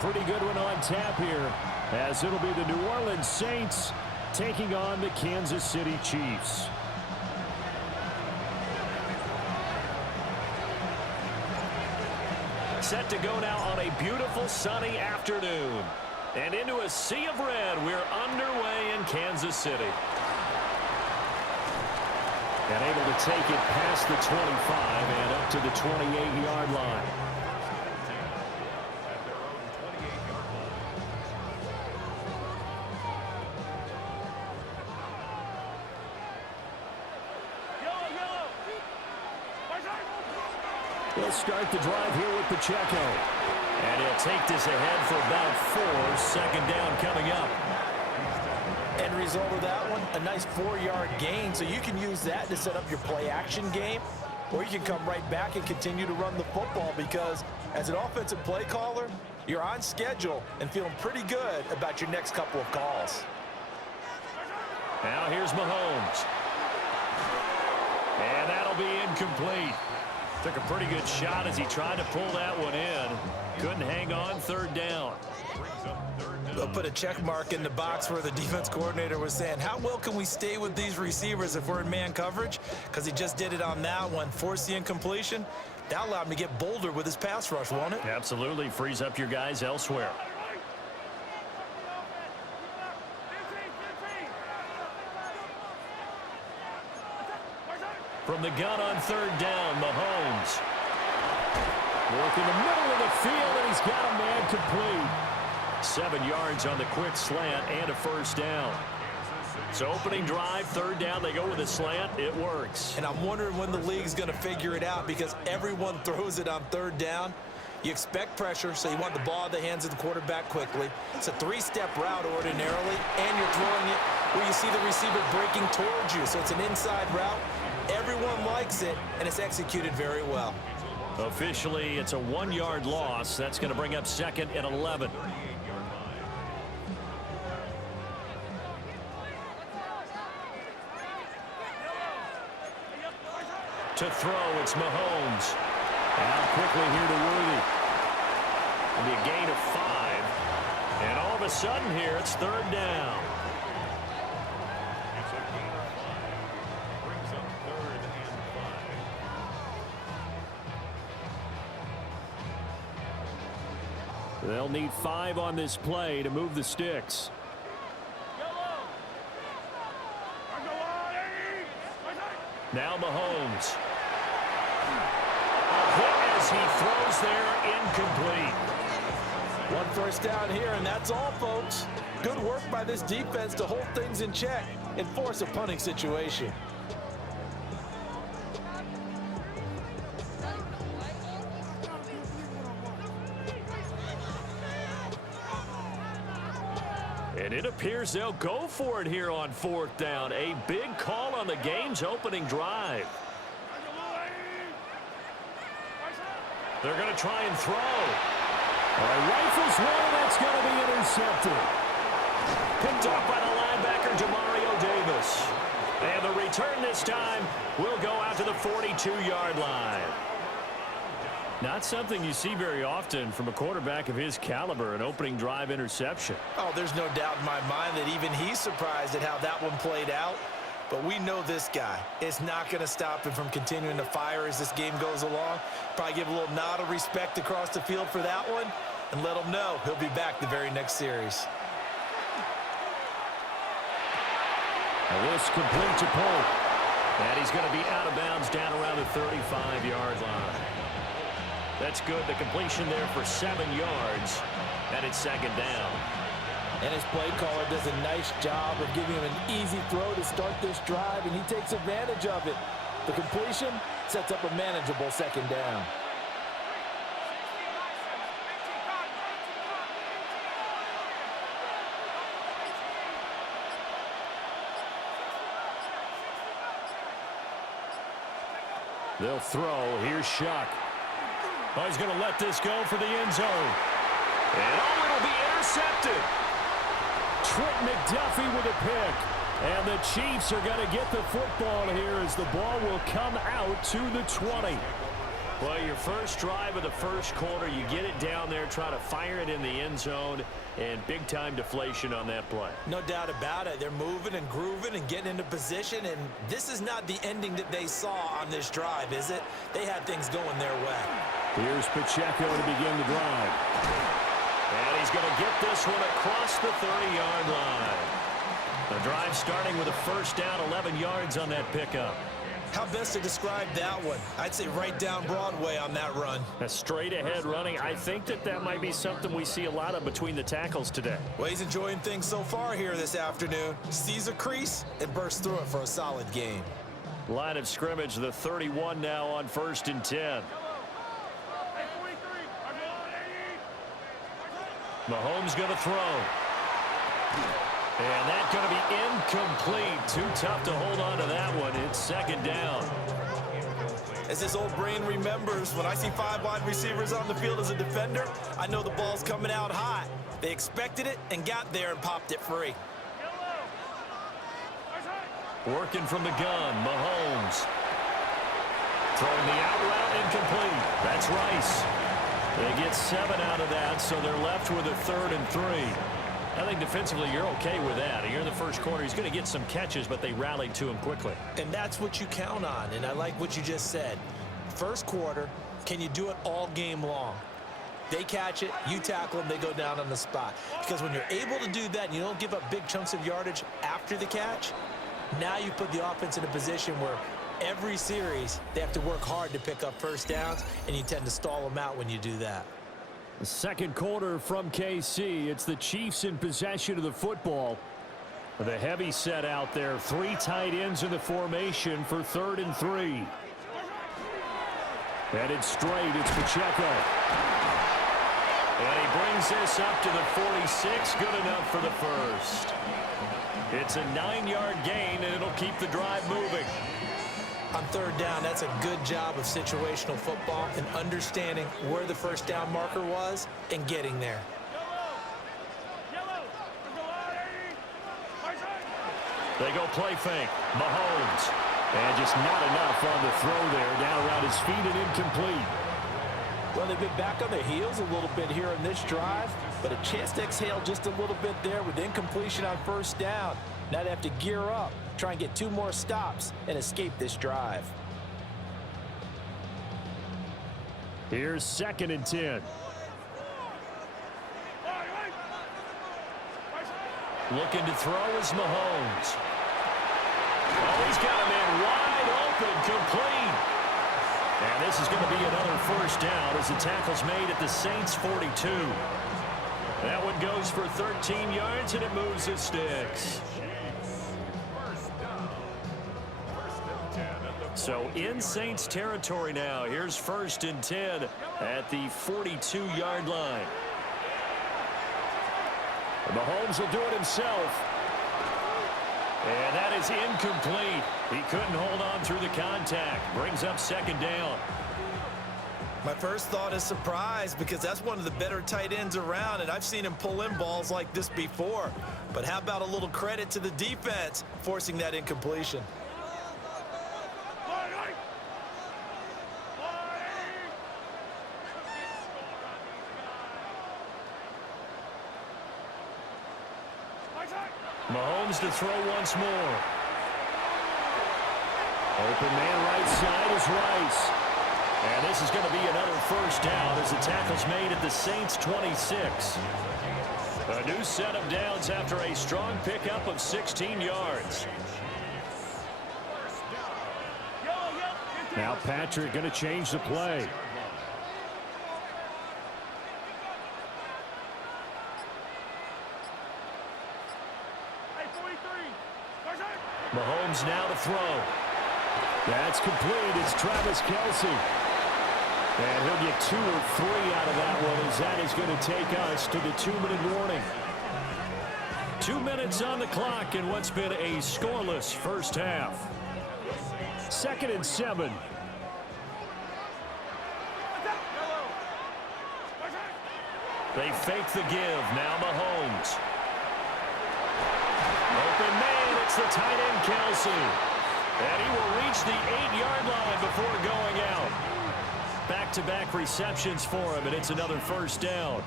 pretty good one on tap here, as it'll be the New Orleans Saints taking on the Kansas City Chiefs. Set to go now on a beautiful sunny afternoon. And into a sea of red, we're underway in Kansas City. And able to take it past the 25 and up to the 28-yard line. He'll start the drive here with Pacheco. And he'll take this ahead for about 4. 2nd down coming up. End result of that one, a nice 4-yard gain. So you can use that to set up your play-action game, or you can come right back and continue to run the football, because as an offensive play caller, you're on schedule and feeling pretty good about your next couple of calls. Now here's Mahomes. And that'll be incomplete. Took a pretty good shot as he tried to pull that one in. Couldn't hang on. 3rd down. They'll put a check mark in the box where the defense coordinator was saying, how well can we stay with these receivers if we're in man coverage? Because he just did it on that one. Force the incompletion. That allowed him to get bolder with his pass rush, won't it? Absolutely. Frees up your guys elsewhere. From the gun on 3rd down, Mahomes. Working the middle of the field, and he's got a man complete. 7 yards on the quick slant and a 1st down. So opening drive, 3rd down, they go with a slant. It works. And I'm wondering when the league's going to figure it out, because everyone throws it on 3rd down. You expect pressure, so you want the ball in the hands of the quarterback quickly. It's a 3-step route ordinarily, and you're throwing it where you see the receiver breaking towards you. So it's an inside route. Everyone likes it, and it's executed very well. Officially, it's a 1-yard loss. That's going to bring up 2nd and 11. To throw, it's Mahomes. Out quickly here to Worthy. It'll be a gain of 5. And all of a sudden here, it's 3rd down. They'll need 5 on this play to move the sticks. Now Mahomes. A hit as he throws there, incomplete. 1 1st down here, and that's all, folks. Good work by this defense to hold things in check and force a punting situation. And it appears they'll go for it here on 4th down. A big call on the game's opening drive. They're going to try and throw. All right, rifles one, that's going to be intercepted. Picked off by the linebacker, Demario Davis. And the return this time will go out to the 42-yard line. Not something you see very often from a quarterback of his caliber, an opening drive interception. Oh, there's no doubt in my mind that even he's surprised at how that one played out. But we know this guy is not going to stop him from continuing to fire as this game goes along. Probably give a little nod of respect across the field for that one and let him know he'll be back the very next series. And this complete to Pope. And he's going to be out of bounds down around the 35-yard line. That's good. The completion there for 7 yards. And it's 2nd down. And his play caller does a nice job of giving him an easy throw to start this drive, and he takes advantage of it. The completion sets up a manageable 2nd down. They'll throw. Here's Shuck. Oh, he's going to let this go for the end zone. And oh, it'll be intercepted. Trent McDuffie with a pick. And the Chiefs are going to get the football here as the ball will come out to the 20. Well, your first drive of the first quarter, you get it down there, try to fire it in the end zone, and big-time deflation on that play. No doubt about it. They're moving and grooving and getting into position, and this is not the ending that they saw on this drive, is it? They had things going their way. Here's Pacheco to begin the drive. And he's going to get this one across the 30-yard line. The drive starting with a first down, 11 yards on that pickup. How best to describe that one? I'd say right down Broadway on that run. A straight-ahead running. I think that might be something we see a lot of between the tackles today. Well, he's enjoying things so far here this afternoon. Sees a crease and bursts through it for a solid gain. Line of scrimmage, the 31 now on 1st and 10. Mahomes going to throw. And that's going to be incomplete. Too tough to hold on to that one. It's 2nd down. As this old brain remembers, when I see 5 wide receivers on the field as a defender, I know the ball's coming out hot. They expected it and got there and popped it free. Working from the gun, Mahomes. Throwing the out route, incomplete. That's Rice. They get 7 out of that, so they're left with a 3rd and 3. I think defensively you're okay with that. Here in the first quarter, he's going to get some catches, but they rallied to him quickly. And that's what you count on, and I like what you just said. First quarter, can you do it all game long? They catch it, you tackle them, they go down on the spot. Because when you're able to do that and you don't give up big chunks of yardage after the catch, now you put the offense in a position where every series they have to work hard to pick up first downs, and you tend to stall them out when you do that. The second quarter from KC. It's the Chiefs in possession of the football. The heavy set out there. 3 tight ends in the formation for 3rd and 3. Headed straight. It's Pacheco. And he brings this up to the 46. Good enough for the first. It's a 9-yard gain, and it'll keep the drive moving. On 3rd down, that's a good job of situational football and understanding where the first down marker was and getting there. They go play fake. Mahomes. And just not enough on the throw there. Down around his feet and incomplete. Well, they've been back on their heels a little bit here in this drive, but a chance to exhale just a little bit there with incompletion on first down. Now they have to gear up, try and get 2 more stops, and escape this drive. Here's 2nd and 10. Looking to throw is Mahomes. Oh, he's got him in wide open, complete. And this is going to be another first down as the tackle's made at the Saints' 42. That one goes for 13 yards, and it moves the sticks. So in Saints territory now. Here's 1st and 10 at the 42-yard line. Mahomes will do it himself. And that is incomplete. He couldn't hold on through the contact. Brings up 2nd down. My first thought is surprise, because that's one of the better tight ends around, and I've seen him pull in balls like this before. But how about a little credit to the defense forcing that incompletion? Mahomes to throw once more. Open man right side is Rice. And this is going to be another first down as the tackle's made at the Saints' 26. A new set of downs after a strong pickup of 16 yards. Now Patrick going to change the play. Mahomes now to throw. That's complete. It's Travis Kelce. And he'll get 2 or 3 out of that one, as that is going to take us to the 2-minute warning. 2 minutes on the clock in what's been a scoreless first half. 2nd and 7. They fake the give. Now Mahomes. Open man. It's the tight end Kelce. And he will reach the 8-yard line before going out. back-to-back receptions for him, and it's another first down.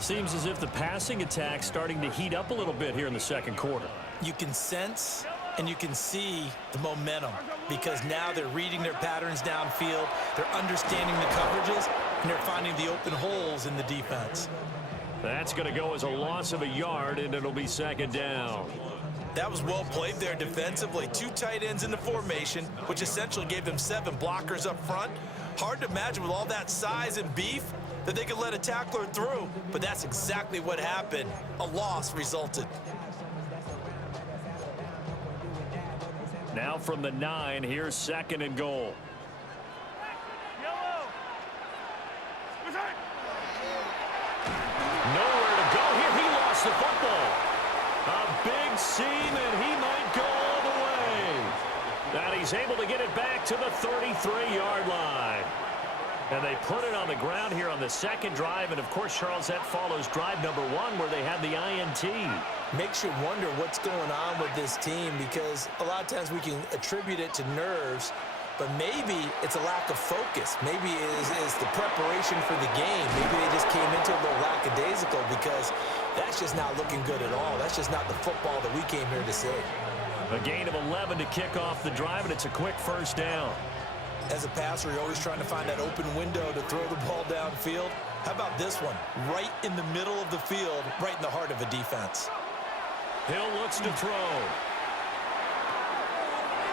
Seems as if the passing attack's starting to heat up a little bit here in the second quarter. You can sense and you can see the momentum because now they're reading their patterns downfield, they're understanding the coverages, and they're finding the open holes in the defense. That's going to go as a loss of a yard, and it'll be second down. That was well played there defensively. 2 tight ends in the formation, which essentially gave them 7 blockers up front. Hard to imagine with all that size and beef that they could let a tackler through, but that's exactly what happened. A loss resulted. Now from the 9, here's second and goal. Nowhere to go here. He lost the football. A big seam, and he might go all the way. And he's able to get it back to the 33-yard line. And they put it on the ground here on the second drive. And, of course, Charles, that follows drive number 1 where they had the INT. Makes you wonder what's going on with this team because a lot of times we can attribute it to nerves, but maybe it's a lack of focus. Maybe it is the preparation for the game. Maybe they just came into it a little lackadaisical because that's just not looking good at all. That's just not the football that we came here to see. A gain of 11 to kick off the drive, and it's a quick first down. As a passer, you're always trying to find that open window to throw the ball downfield. How about this one? Right in the middle of the field, right in the heart of a defense. Hill looks to throw.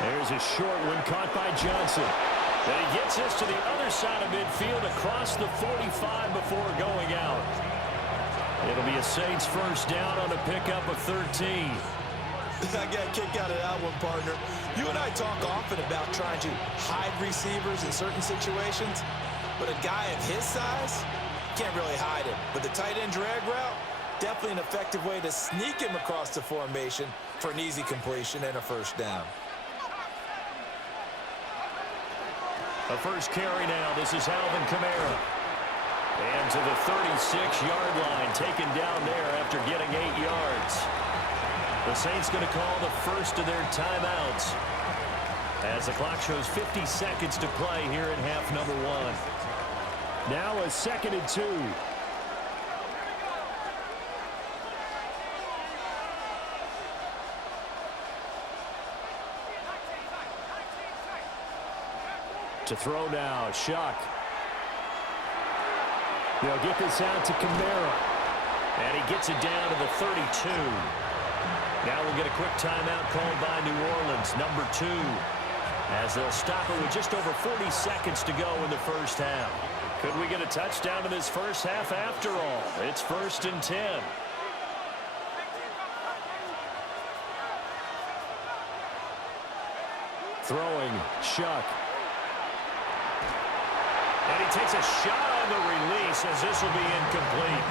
There's a short one caught by Johnson. And he gets this to the other side of midfield across the 45 before going out. It'll be a Saints first down on a pickup of 13. I got a kick out of that one, partner. You and I talk often about trying to hide receivers in certain situations, but a guy of his size can't really hide him. With the tight end drag route, definitely an effective way to sneak him across the formation for an easy completion and a first down. A first carry now. This is Alvin Kamara. And to the 36-yard line, taken down there after getting 8 yards. The Saints going to call the first of their timeouts as the clock shows 50 seconds to play here in half number 1. Now a 2nd and 2. To throw now, Shuck. They'll get this out to Kamara. And he gets it down to the 32. Now we'll get a quick timeout called by New Orleans, number 2. As they'll stop it with just over 40 seconds to go in the first half. Could we get a touchdown in this first half after all? It's 1st and 10. Throwing, Shuck. And he takes a shot on the release as this will be incomplete.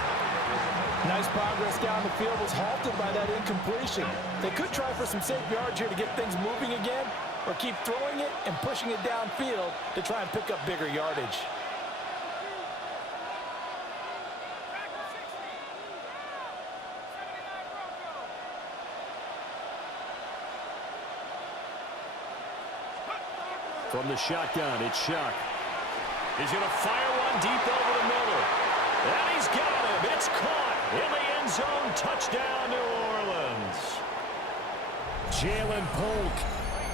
Nice progress down the field was halted by that incompletion. They could try for some safe yards here to get things moving again, or keep throwing it and pushing it downfield to try and pick up bigger yardage. From the shotgun, it's Shuck. He's going to fire one deep over the middle. And he's got him. It's caught in the end zone. Touchdown, New Orleans. Jalen Polk,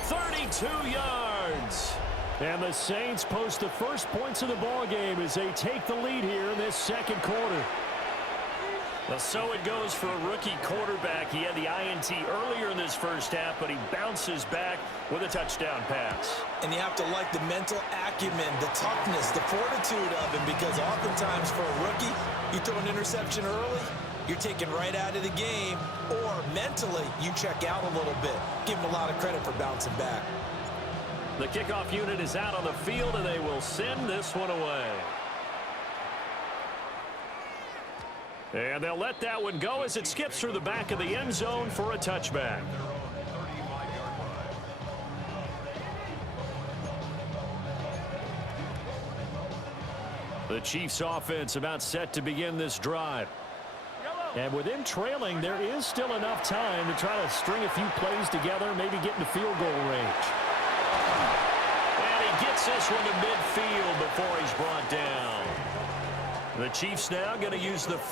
32 yards. And the Saints post the first points of the ball game as they take the lead here in this second quarter. Well, so it goes for a rookie quarterback. He had the INT earlier in this first half, but he bounces back with a touchdown pass. And you have to like the mental acumen, the toughness, the fortitude of him, because oftentimes for a rookie, you throw an interception early, you're taken right out of the game, or mentally, you check out a little bit. Give him a lot of credit for bouncing back. The kickoff unit is out on the field, and they will send this one away. And they'll let that one go as it skips through the back of the end zone for a touchback. The Chiefs offense about set to begin this drive. And with them trailing, there is still enough time to try to string a few plays together, maybe get into field goal range. And he gets Gets this one to midfield before he's brought down. The Chiefs now going to use the first.